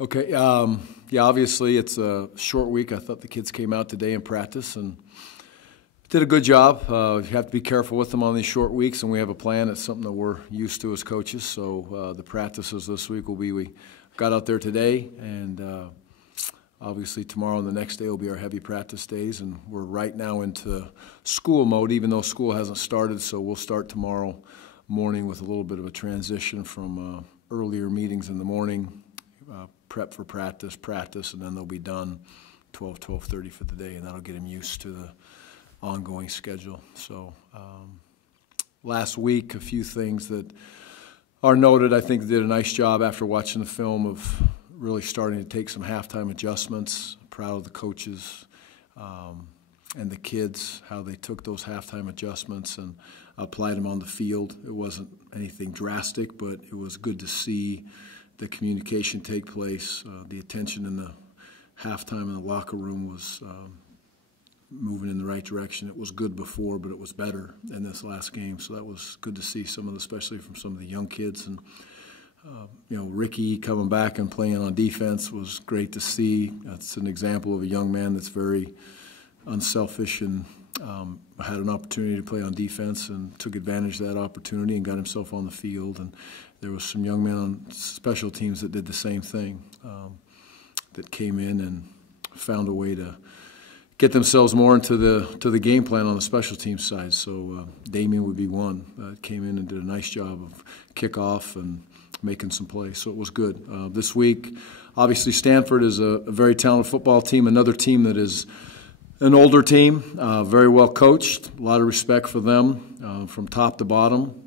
Okay. Yeah, obviously it's a short week. I thought the kids came out today in practice and did a good job. You have to be careful with them on these short weeks, and we have a plan. It's something that we're used to as coaches. So the practices this week will be we got out there today, and obviously tomorrow and the next day will be our heavy practice days. And we're right now into school mode, even though school hasn't started. So we'll start tomorrow morning with a little bit of a transition from earlier meetings in the morning, prep for practice, and then they'll be done 12:30 for the day, and that'll get them used to the ongoing schedule. So last week, a few things that are noted. I think they did a nice job after watching the film of really starting to take some halftime adjustments. Proud of the coaches and the kids, how they took those halftime adjustments and applied them on the field. It wasn't anything drastic, but it was good to see the communication take place. The attention in the halftime in the locker room was moving in the right direction. It was good before, but it was better in this last game. So that was good to see especially from some of the young kids. And Ricky coming back and playing on defense was great to see. That's an example of a young man that's very unselfish and had an opportunity to play on defense and took advantage of that opportunity and got himself on the field. And there was some young men on special teams that did the same thing, that came in and found a way to get themselves more into the game plan on the special team side. So Damien would be one. Came in and did a nice job of kickoff and making some plays. So it was good. This week, obviously Stanford is a very talented football team, another team that is an older team, very well coached, a lot of respect for them from top to bottom.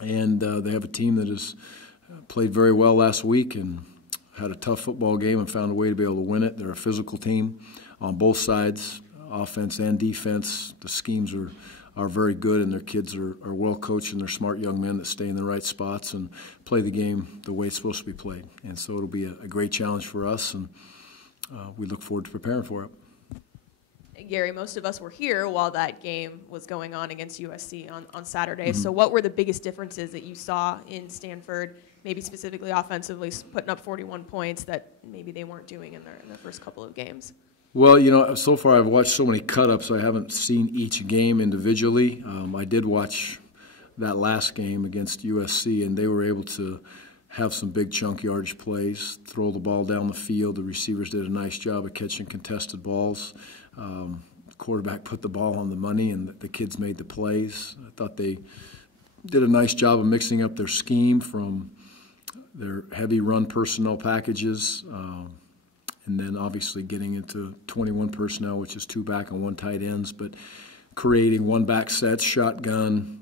And they have a team that has played very well last week and had a tough football game and found a way to be able to win it. They're a physical team on both sides, offense and defense. The schemes are very good, and their kids are well coached, and they're smart young men that stay in the right spots and play the game the way it's supposed to be played. And so it'll be a great challenge for us, and we look forward to preparing for it. Gary, most of us were here while that game was going on against USC on Saturday. Mm-hmm. So what were the biggest differences that you saw in Stanford, maybe specifically offensively, putting up 41 points that maybe they weren't doing in their first couple of games? Well, so far I've watched so many cut-ups, I haven't seen each game individually. I did watch that last game against USC, and they were able to have some big chunk yardage plays, throw the ball down the field. The receivers did a nice job of catching contested balls. The quarterback put the ball on the money, and the kids made the plays. I thought they did a nice job of mixing up their scheme from their heavy run personnel packages, and then obviously getting into 21 personnel, which is 2 back and 1 tight ends, but creating 1 back sets, shotgun,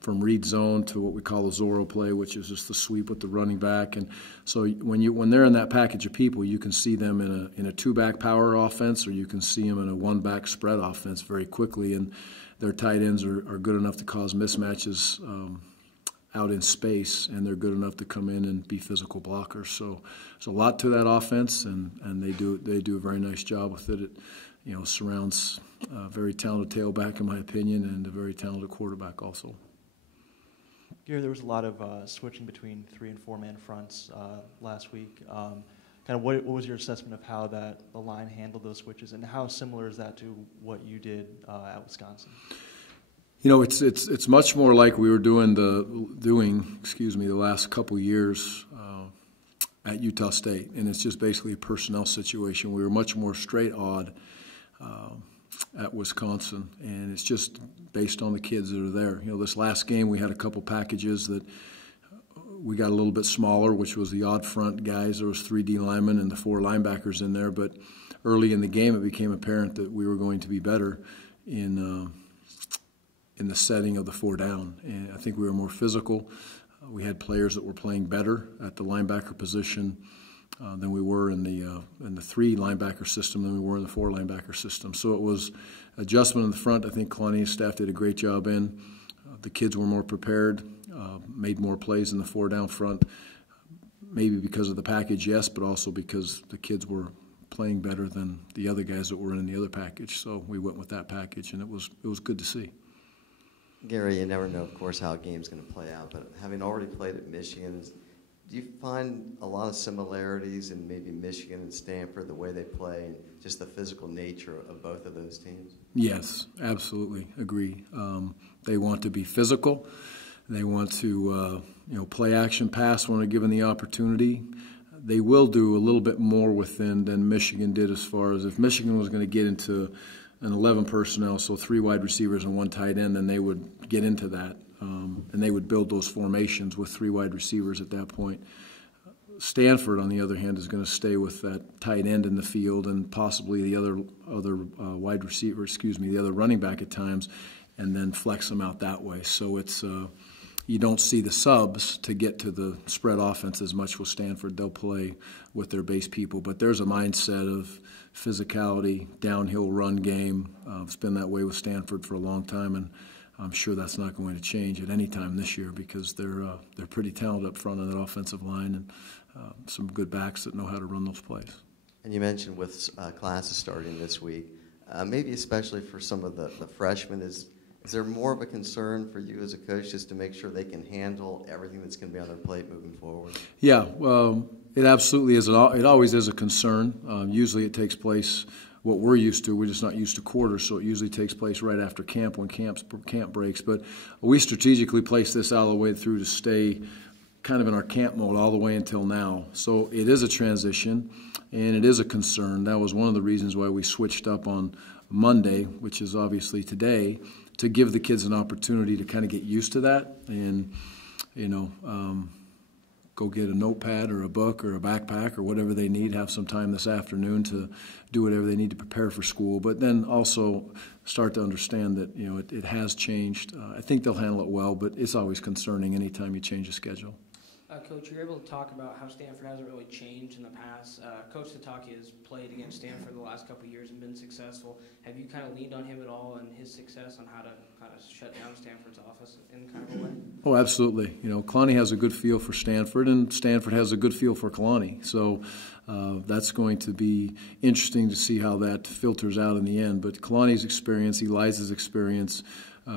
from read zone to what we call a Zorro play, which is just the sweep with the running back. And so when they're in that package of people, you can see them in a 2 back power offense, or you can see them in a 1 back spread offense very quickly. And their tight ends are good enough to cause mismatches out in space, and they're good enough to come in and be physical blockers. So there's a lot to that offense, and they do a very nice job with it. It surrounds a very talented tailback, in my opinion, and a very talented quarterback also. Gary, there was a lot of switching between 3- and 4-man fronts last week. What was your assessment of how the line handled those switches, and how similar is that to what you did at Wisconsin? It's much more like we were doing the last couple years at Utah State, and it's just basically a personnel situation. We were much more straight odd at Wisconsin, and it's just based on the kids that are there. This last game we had a couple packages that we got a little bit smaller, which was the odd front guys. There was 3 D linemen and the 4 linebackers in there, but early in the game it became apparent that we were going to be better in the setting of the 4 down, and I think we were more physical. We had players that were playing better at the linebacker position than we were in the 3 linebacker system than we were in the 4 linebacker system. So it was adjustment in the front. I think Kalani's staff did a great job in. The kids were more prepared, made more plays in the 4 down front, maybe because of the package, yes, but also because the kids were playing better than the other guys that were in the other package. So we went with that package, and it was good to see. Gary, you never know, of course, how a game's going to play out, but having already played at Michigan, Do you find a lot of similarities in maybe Michigan and Stanford, the way they play, and just the physical nature of both of those teams? Yes, absolutely agree. They want to be physical. They want to play action pass when they're given the opportunity. They will do a little bit more within than Michigan did, as far as if Michigan was going to get into an 11 personnel, so 3 wide receivers and 1 tight end, then they would get into that. And they would build those formations with 3 wide receivers at that point. Stanford, on the other hand, is going to stay with that tight end in the field and possibly the other wide receiver, the other running back at times, and then flex them out that way. So it's you don't see the subs to get to the spread offense as much with Stanford. They'll play with their base people, but there's a mindset of physicality, downhill run game. It's been that way with Stanford for a long time, and I'm sure that's not going to change at any time this year because they're pretty talented up front on that offensive line and some good backs that know how to run those plays. And you mentioned with classes starting this week, maybe especially for some of the freshmen, is there more of a concern for you as a coach just to make sure they can handle everything that's going to be on their plate moving forward? Yeah, it absolutely is. It always is a concern. Usually it takes place. What we're used to, we're just not used to quarters, so it usually takes place right after camp when camp breaks. But we strategically place this all the way through to stay kind of in our camp mode all the way until now. So it is a transition, and it is a concern. That was one of the reasons why we switched up on Monday, which is obviously today, to give the kids an opportunity to kind of get used to that and, go get a notepad or a book or a backpack or whatever they need, have some time this afternoon to do whatever they need to prepare for school, but then also start to understand that it has changed. I think they'll handle it well, but it's always concerning anytime you change a schedule. Coach, you're able to talk about how Stanford hasn't really changed in the past. Coach Sataki has played against Stanford the last couple of years and been successful. Have you kind of leaned on him at all and his success on how to kind of shut down Stanford's offense in kind of a way? Oh, absolutely. Kalani has a good feel for Stanford, and Stanford has a good feel for Kalani. So that's going to be interesting to see how that filters out in the end. But Kalani's experience, Eliza's experience,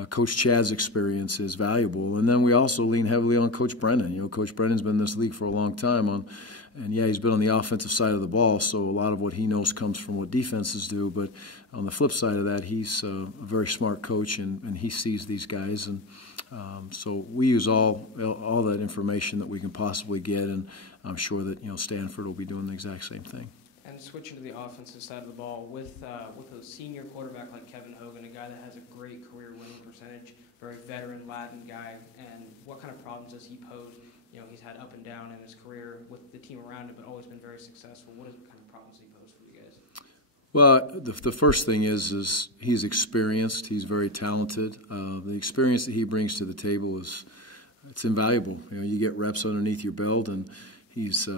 Coach Chad's experience is valuable. And then we also lean heavily on Coach Brennan. Coach Brennan's been in this league for a long time, he's been on the offensive side of the ball, so a lot of what he knows comes from what defenses do. But on the flip side of that, he's a very smart coach, and he sees these guys. And so we use all that information that we can possibly get, and I'm sure that Stanford will be doing the exact same thing. And switching to the offensive side of the ball, with a senior quarterback like Kevin Hogan, a guy that has a great career winning percentage, very veteran Latin guy, and what kind of problems does he pose? He's had up and down in his career with the team around him, but always been very successful. What kind of problems does he pose for you guys? Well, the first thing is he's experienced. He's very talented. The experience that he brings to the table it's invaluable. You get reps underneath your belt, and he's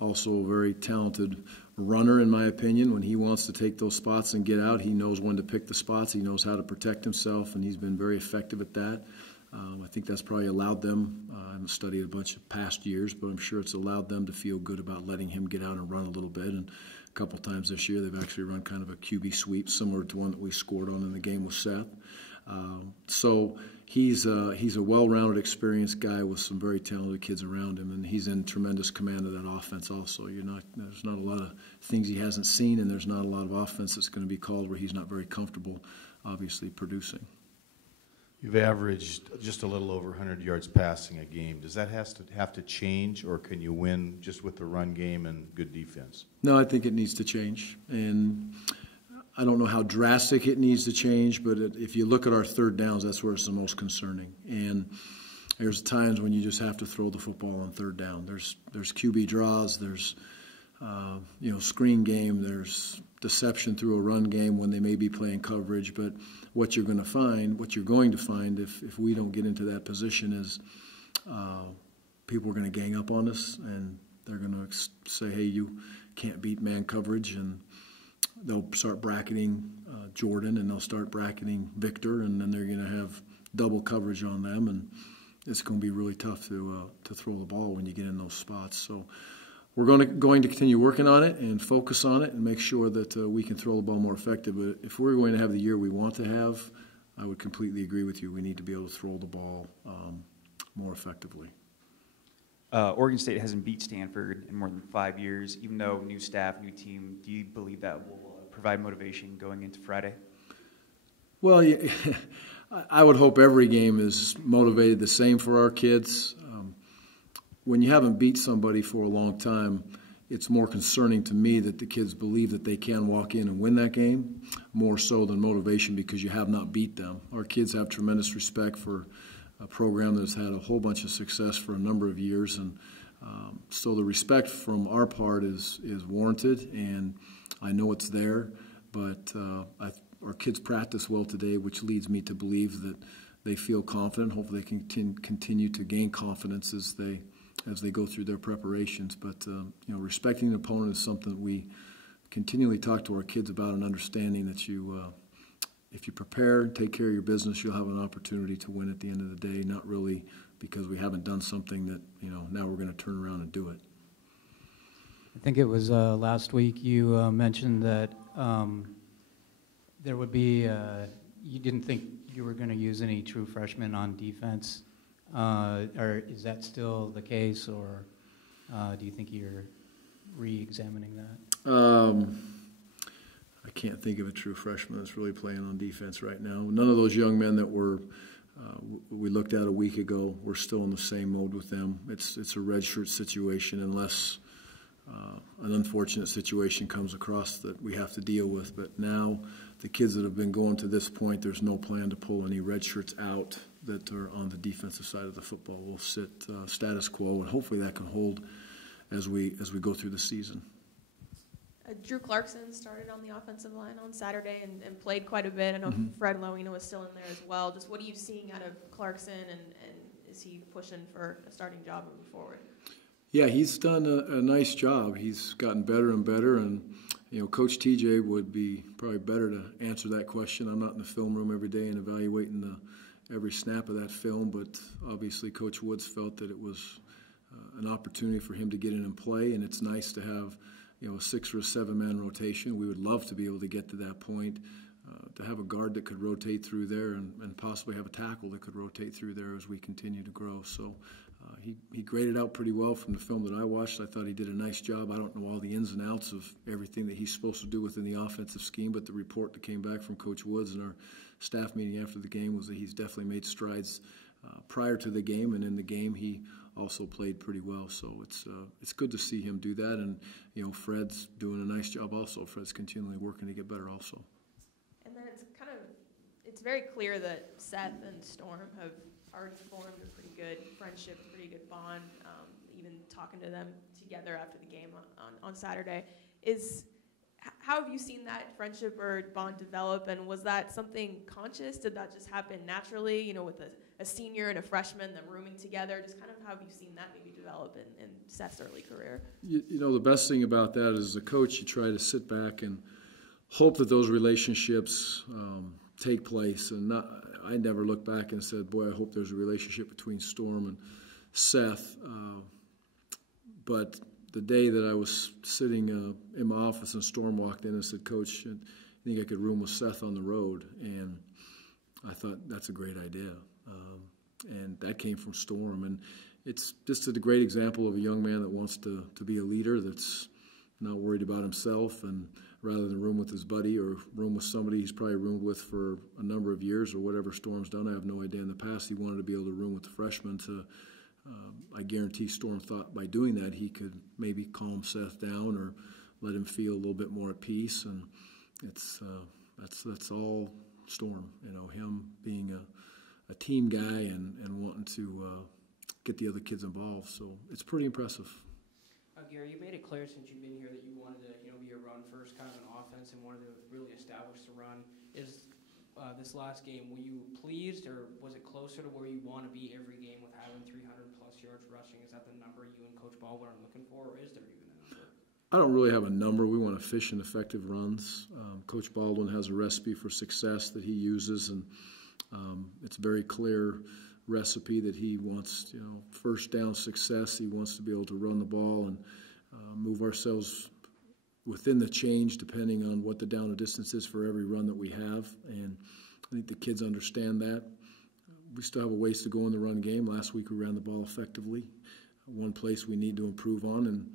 also a very talented runner, in my opinion. When he wants to take those spots and get out, he knows when to pick the spots. He knows how to protect himself, and he's been very effective at that. I think that's probably allowed them, I haven't studied a bunch of past years, but I'm sure it's allowed them to feel good about letting him get out and run a little bit. And a couple of times this year, they've actually run kind of a QB sweep, similar to one that we scored on in the game with Seth. So he's a well-rounded, experienced guy with some very talented kids around him, and he's in tremendous command of that offense also. There's not a lot of things he hasn't seen, and there's not a lot of offense that's going to be called where he's not very comfortable, obviously, producing. You've averaged just a little over 100 yards passing a game. Does that have to change, or can you win just with the run game and good defense? No, I think it needs to change, and I don't know how drastic it needs to change, but if you look at our third downs, that's where it's the most concerning. And there's times when you just have to throw the football on third down. There's QB draws, there's screen game, there's deception through a run game when they may be playing coverage. But what you're going to find if we don't get into that position is people are going to gang up on us, and they're going to say, hey, you can't beat man coverage, and they'll start bracketing Jordan, and they'll start bracketing Victor, and then they're going to have double coverage on them, and it's going to be really tough to throw the ball when you get in those spots. So we're going to continue working on it and focus on it and make sure that we can throw the ball more effective. But if we're going to have the year we want to have, I would completely agree with you. We need to be able to throw the ball more effectively. Oregon State hasn't beat Stanford in more than 5 years. Even though new staff, new team, do you believe that will provide motivation going into Friday? Well, yeah, I would hope every game is motivated the same for our kids. When you haven't beat somebody for a long time, it's more concerning to me that the kids believe that they can walk in and win that game, more so than motivation because you have not beat them. Our kids have tremendous respect for a program that's had a whole bunch of success for a number of years, and so the respect from our part is warranted, and I know it's there, but our kids practice well today, which leads me to believe that they feel confident. Hopefully they can continue to gain confidence as they go through their preparations. But respecting the opponent is something that we continually talk to our kids about, and understanding that if you prepare and take care of your business, you'll have an opportunity to win at the end of the day, not really because we haven't done something that, now we're going to turn around and do it. I think it was last week you mentioned that there would be, you didn't think you were going to use any true freshmen on defense. Or is that still the case, or do you think you're re-examining that? I can't think of a true freshman that's really playing on defense right now. None of those young men that we looked at a week ago, we're still in the same mode with them. It's a redshirt situation unless an unfortunate situation comes across that we have to deal with. But now the kids that have been going to this point, there's no plan to pull any red shirts out that are on the defensive side of the football. We'll sit status quo, and hopefully that can hold as we go through the season. Drew Clarkson started on the offensive line on Saturday and played quite a bit. I know Fred Loina was still in there as well. Just what are you seeing out of Clarkson, and is he pushing for a starting job moving forward? Yeah, he's done a nice job. He's gotten better and better, and Coach TJ would be probably better to answer that question. I'm not in the film room every day and evaluating every snap of that film, but obviously Coach Woods felt that it was an opportunity for him to get in and play, and it's nice to have a 6 or a 7-man rotation. We would love to be able to get to that point, to have a guard that could rotate through there, and possibly have a tackle that could rotate through there as we continue to grow. So he graded out pretty well from the film that I watched. I thought he did a nice job. I don't know all the ins and outs of everything that he's supposed to do within the offensive scheme, but the report that came back from Coach Woods in our staff meeting after the game was that he's definitely made strides prior to the game, and in the game he also played pretty well. So it's good to see him do that, and Fred's doing a nice job also. Fred's continually working to get better also. And then it's very clear that Seth and Storm have already formed a pretty good friendship, pretty good bond. Even talking to them together after the game on Saturday, how have you seen that friendship or bond develop, and was that something conscious? Did that just happen naturally, with a senior and a freshman, them rooming together? Just kind of how have you seen that maybe develop in Seth's early career? The best thing about that is, as a coach, you try to sit back and hope that those relationships take place. And I never looked back and said, boy, I hope there's a relationship between Storm and Seth. But the day that I was sitting in my office and Storm walked in and said, Coach, I think I could room with Seth on the road. And I thought, that's a great idea. And that came from Storm. And it's just a great example of a young man that wants to be a leader, that's not worried about himself, and rather than room with his buddy or room with somebody he's probably roomed with for a number of years or whatever Storm's done, I have no idea in the past, he wanted to be able to room with the freshmen to I guarantee Storm thought by doing that he could maybe calm Seth down or let him feel a little bit more at peace. And that's all Storm, him being a team guy and wanting to get the other kids involved. So it's pretty impressive. Gary, you made it clear since you've been here that you wanted to be a run-first kind of an offense and wanted to really establish the run. Is this last game, were you pleased, or was it closer to where you want to be every game with having 300-plus yards rushing? Is that the number you and Coach Baldwin are looking for, or is there even a number? I don't really have a number. We want efficient, effective runs. Coach Baldwin has a recipe for success that he uses, and it's a very clear recipe that he wants, first down success. He wants to be able to run the ball and move ourselves within the change depending on what the down and distance is for every run that we have. And I think the kids understand that. We still have a ways to go in the run game. Last week we ran the ball effectively. one place we need to improve on, and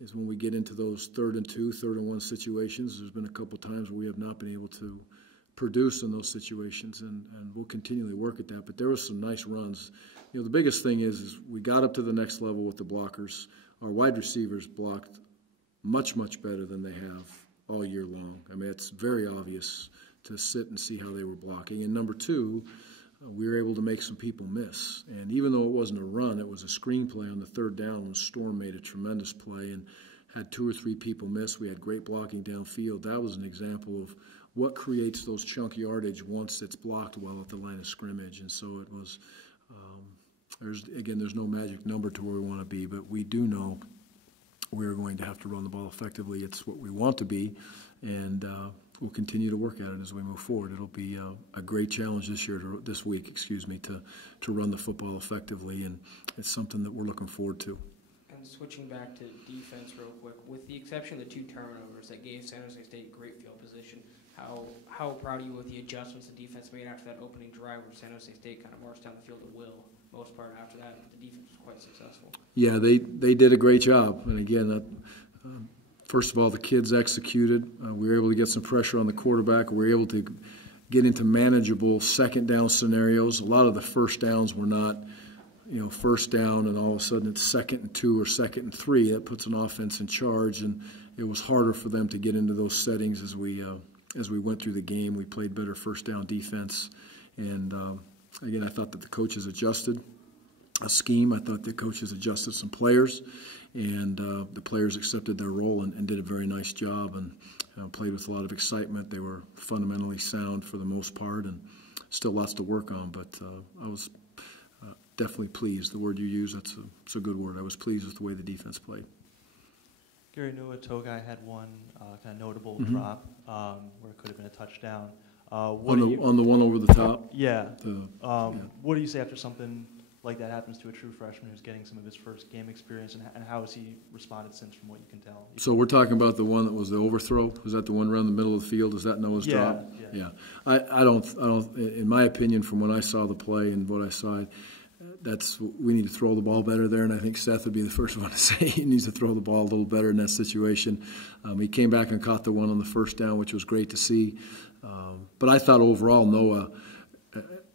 is when we get into those 3rd and 2, 3rd and 1 situations. There's been a couple times where we have not been able to produce in those situations, and we'll continually work at that. But there was some nice runs. You know, the biggest thing is we got up to the next level with the blockers. Our wide receivers blocked much, much better than they have all year long. I mean, it's very obvious to sit and see how they were blocking. And number 2, we were able to make some people miss. And even though it wasn't a run, it was a screen play on the 3rd down when Storm made a tremendous play and had 2 or 3 people miss. We had great blocking downfield. That was an example of what creates those chunk yardage once it's blocked well at the line of scrimmage. And so it was, there's no magic number to where we want to be, but we do know we're going to have to run the ball effectively. It's what we want to be, and we'll continue to work at it as we move forward. It'll be a great challenge this week, to run the football effectively, and it's something that we're looking forward to. And switching back to defense real quick, with the exception of the 2 turnovers that gave San Jose State great field position, how proud are you with the adjustments the defense made after that opening drive where San Jose State kind of marched down the field at will? Most part after that, the defense was quite successful. Yeah, they did a great job. And again, first of all, the kids executed. We were able to get some pressure on the quarterback. We were able to get into manageable 2nd down scenarios. A lot of the first downs were not, first down and all of a sudden it's 2nd and 2 or 2nd and 3. That puts an offense in charge, and it was harder for them to get into those settings as we went through the game. We played better first down defense, and again, I thought that the coaches adjusted a scheme. I thought the coaches adjusted some players, and the players accepted their role and did a very nice job, and played with a lot of excitement. They were fundamentally sound for the most part, and still lots to work on, but I was definitely pleased. The word you use, that's a good word. I was pleased with the way the defense played. Gary, Noah Togai had one kind of notable drop where it could have been a touchdown. On the one over the top? Yeah. What do you say after something like that happens to a true freshman who's getting some of his first game experience, and how has he responded since, from what you can tell? So we're talking about the one that was the overthrow? Was that the one around the middle of the field? Is that Noah's drop? Yeah. I don't, in my opinion, from when I saw the play and what I saw, we need to throw the ball better there, and I think Seth would be the first one to say he needs to throw the ball a little better in that situation. He came back and caught the one on the first down, which was great to see. But I thought overall Noah,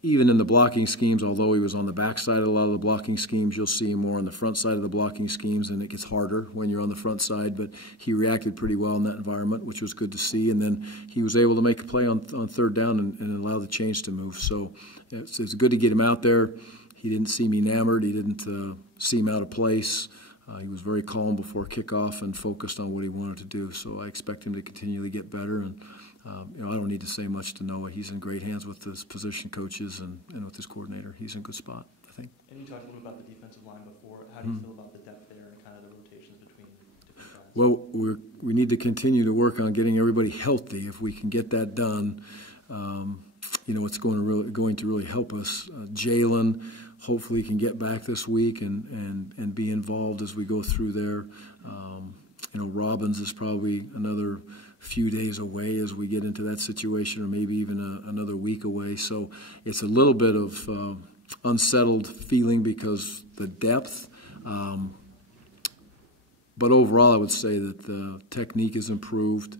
even in the blocking schemes, although he was on the backside of a lot of the blocking schemes, you'll see him more on the front side of the blocking schemes, and it gets harder when you're on the front side. But he reacted pretty well in that environment, which was good to see. And then he was able to make a play on 3rd down and allow the chains to move. So it's good to get him out there. He didn't seem enamored. He didn't seem out of place. He was very calm before kickoff and focused on what he wanted to do. So I expect him to continually get better. And I don't need to say much to Noah. He's in great hands with his position coaches and with his coordinator. He's in a good spot, I think. And you talked a little about the defensive line before. How do you feel about the depth there and kind of the rotations between different guys? Well, we need to continue to work on getting everybody healthy. If we can get that done, it's going to really help us. Jalen hopefully can get back this week and be involved as we go through there. Robbins is probably another few days away as we get into that situation, or maybe even another week away. So it's a little bit of unsettled feeling because the depth. But overall, I would say that the technique is improved,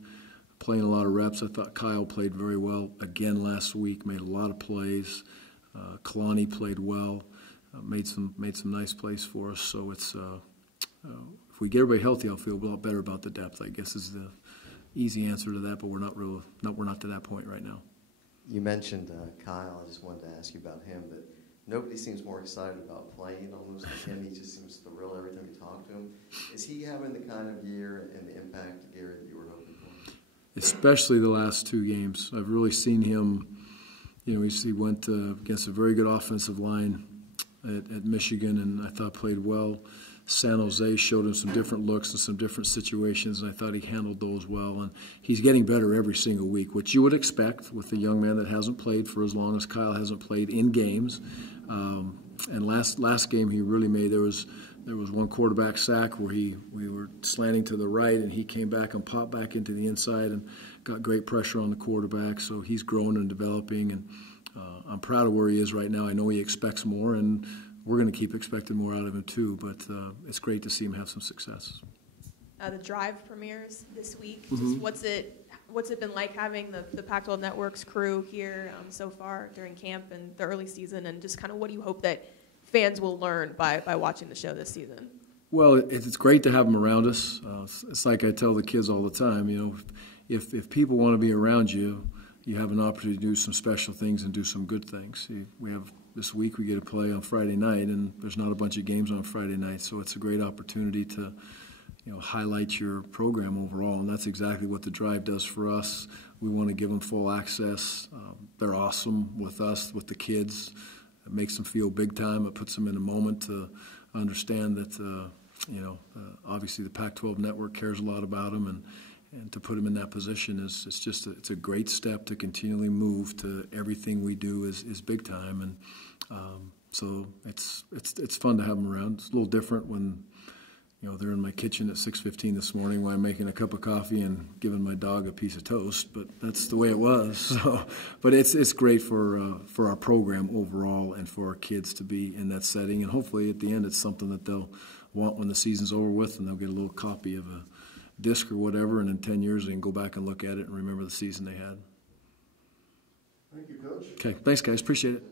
playing a lot of reps. I thought Kyle played very well again last week, made a lot of plays. Kalani played well, made some nice plays for us. So it's if we get everybody healthy, I'll feel a lot better about the depth, I guess, is the easy answer to that, but we're not to that point right now. You mentioned Kyle. I just wanted to ask you about him, but nobody seems more excited about playing almost like him. He just seems thrilled every time you talk to him. Is he having the kind of year and the impact, Gary, that you were hoping for? Especially the last 2 games. I've really seen him, he went against a very good offensive line at Michigan, and I thought played well. San Jose showed him some different looks and some different situations, and I thought he handled those well. And he's getting better every single week, which you would expect with a young man that hasn't played for as long as Kyle hasn't played in games. And last game he really made, there was one quarterback sack where we were slanting to the right, and he came back and popped back into the inside and got great pressure on the quarterback. So he's growing and developing, and I'm proud of where he is right now. I know he expects more, and we're going to keep expecting more out of him too. But it's great to see him have some success. The Drive premieres this week. Mm-hmm. Just what's it been like having the Pac-12 Network's crew here so far during camp and the early season, and just kind of what do you hope that fans will learn by watching the show this season? Well, it's great to have them around us. It's like I tell the kids all the time, you know, if people want to be around you, you have an opportunity to do some special things and do some good things. We have this week we get to play on Friday night, and there's not a bunch of games on Friday night, so it's a great opportunity to, you know, highlight your program overall, and that's exactly what the Drive does for us. We want to give them full access. They're awesome with us, with the kids. It makes them feel big time. It puts them in a moment to understand that, you know, obviously the Pac-12 Network cares a lot about them, and to put them in that position it's a great step to continually move to everything we do is big time, and so it's fun to have them around. It's a little different when, you know, they're in my kitchen at 6:15 this morning while I'm making a cup of coffee and giving my dog a piece of toast, but that's the way it was. So, but it's great for our program overall and for our kids to be in that setting, and hopefully at the end it's something that they'll want when the season's over with, and they'll get a little copy of a disc or whatever, and in 10 years they can go back and look at it and remember the season they had. Thank you, Coach. Okay, thanks guys, appreciate it.